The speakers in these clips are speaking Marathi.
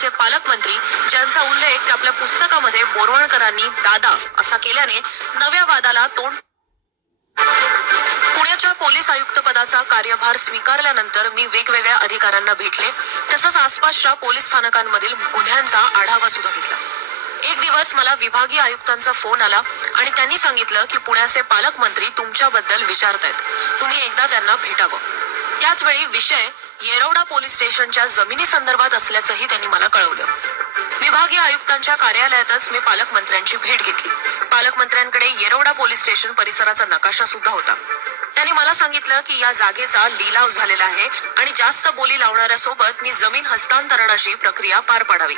पुण्याचे पालकमंत्री, ज्यांचा उल्लेख आपल्या पुस्तकामध्ये बोरवणकरांनी दादा असा केल्याने नव्या वादाला तोंड. पुण्याच्या पोलीस आयुक्त पदाचा कार्यभार स्वीकारल्यानंतर मी वेगवेगळ्या अधिकाऱ्यांना भेटले, तसंच आसपासच्या पोलीस स्थानकांमधील गुन्ह्यांचा आढावा सुद्धा घेतला. एक दिवस मला विभागीय आयुक्तांचा फोन आला आणि त्यांनी सांगितलं की पुण्याचे पालकमंत्री तुमच्याबद्दल विचारतायत, तुम्ही एकदा त्यांना भेटावं. त्याचवेळी विषय येरवडा पोलीस स्टेशनच्या जमिनी संदर्भात असल्याचंही त्यांनी मला कळवलं. विभागीय आयुक्तांच्या कार्यालयातच मी पालकमंत्र्यांची भेट घेतली. पालकमंत्र्यांकडे येरवडा पोलीस स्टेशन परिसराचा नकाशा सुद्धा होता. त्यांनी मला सांगितलं की या जागेचा लिलाव झालेला आहे आणि जास्त बोली लावणाऱ्यासोबत मी जमीन हस्तांतरणाची प्रक्रिया पार पाडावी.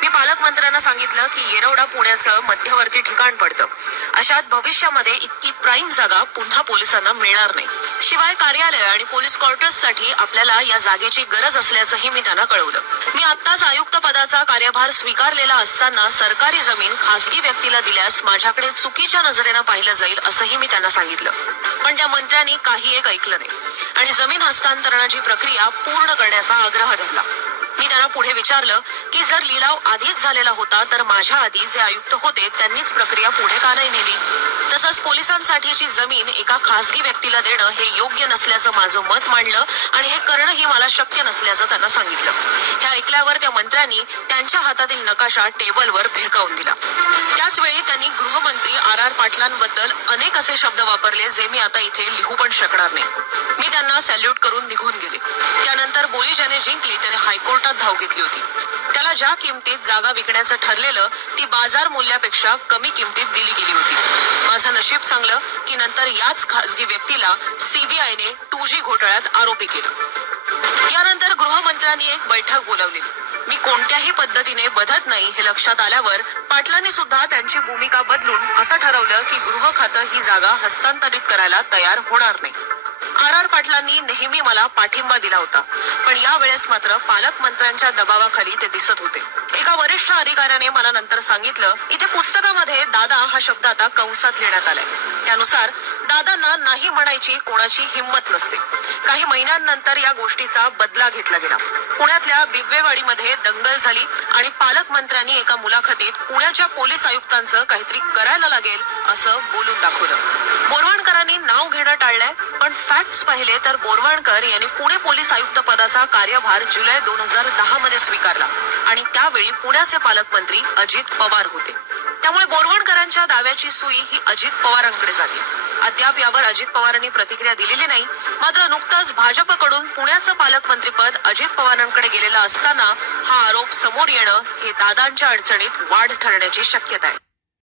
मी पालकमंत्र्यांना सांगितलं की येरवडा पुण्याचं मध्यवर्ती ठिकाण पडतं. अशात भविष्यामध्ये इतकी प्राईम जागा पुन्हा पोलिसांना मिळणार नाही. शिवाय कार्यालय आणि पोलीस क्वार्टर्ससाठी आपल्याला या जागेची गरज असल्याचंही मी त्यांना कळवलं. मी आत्ताच आयुक्त पदाचा कार्यभार स्वीकारलेला असताना सरकारी जमीन खासगी व्यक्तीला दिल्यास माझ्याकडे चुकीच्या नजरेनं पाहिलं जाईल असंही मी त्यांना सांगितलं. पण त्या मंत्र्यांनी काही एक ऐकलं नाही आणि जमीन हस्तांतरणाची प्रक्रिया पूर्ण करण्याचा आग्रह धरला. मी त्यांना पुढे विचारलं की जर लिलाव आधीच झालेला होता तर माझ्या आधी जे आयुक्त होते त्यांनीच प्रक्रिया पुढे का नाही नेली. तसंच पोलिसांसाठीची जमीन एका खासगी व्यक्तीला देणं हे योग्य नसल्याचं माझं मत मांडलं आणि हे करणंही मला शक्य नसल्याचं त्यांना सांगितलं. हे ऐकल्यावर त्या मंत्र्यांनी त्यांच्या हातातील नकाशा टेबलवर भिरकावून दिला. त्याचवेळी त्यांनी गृहमंत्री आर पाटलांबद्दल अनेक असे शब्द वापरले जे मी आता इथे लिहू पण शकणार नाही. मी त्यांना सॅल्यूट करून निघून गेले. त्यानंतर बोली ज्याने जिंकली त्याने हायकोर्टात धाव घेतली होती. त्याला ज्या किमतीत जागा विकण्याचं ठरलेलं ती बाजार मूल्यापेक्षा कमी किमतीत दिली गेली होती. माझं नशीब चांगलं की नंतर याच खासगी व्यक्तीला सीबीआयने 2G घोटाळ्यात आरोपी केलं. यानंतर गृहमंत्र्यांनी एक बैठक बोलावलेली. मी कोणत्याही पद्धतीने बधत नाही हे लक्षात आल्यावर पाटलांनी सुद्धा त्यांची भूमिका बदलून असं ठरवलं की गृह खातं ही जागा हस्तांतरित करायला तयार होणार नाही. आर पाटलांनी नेहमी मला पाठिंबा दिला होता, पण यावेळेस मात्र पालकमंत्र्यांच्या दबावाखाली ते दिसत होते. एका वरिष्ठ अधिकाऱ्याने मला नंतर सांगितलं, इथे पुस्तकामध्ये दादा हा शब्द आता कंसात लिहिण्यात आलाय. त्यानुसार दादांना नाही म्हणायची कोणाची हिंमत नसते. काही महिन्यांनंतर या गोष्टीचा बदला घेतला गेला. पुण्यातल्या बिबवेवाडीमध्ये दंगल झाली आणि पालकमंत्र्यांनी एका मुलाखतीत पुण्याच्या पोलीस आयुक्तांचं काहीतरी करायला लागेल असं बोलून दाखवलं. बोरवणकरांनी नाव घेणं टाळलंय, पण फॅक्ट्स पाहिले तर बोरवणकर यांनी पुणे पोलीस आयुक्त पदाचा कार्यभार जुलै 2010 मध्ये स्वीकारला आणि त्यावेळी पुण्याचे पालकमंत्री अजित पवार होते. त्यामुळे बोरवणकरांच्या दाव्याची सुई ही अजित पवारांकडे जाते. अद्याप यावर अजित पवारांनी प्रतिक्रिया दिलेली नाही. मात्र नुकताच भाजपकडून पुण्याचं पालकमंत्रीपद अजित पवारांकडे गेलेलं असताना हा आरोप समोर येणं हे दादांच्या अडचणीत वाढ ठरण्याची शक्यता आहे.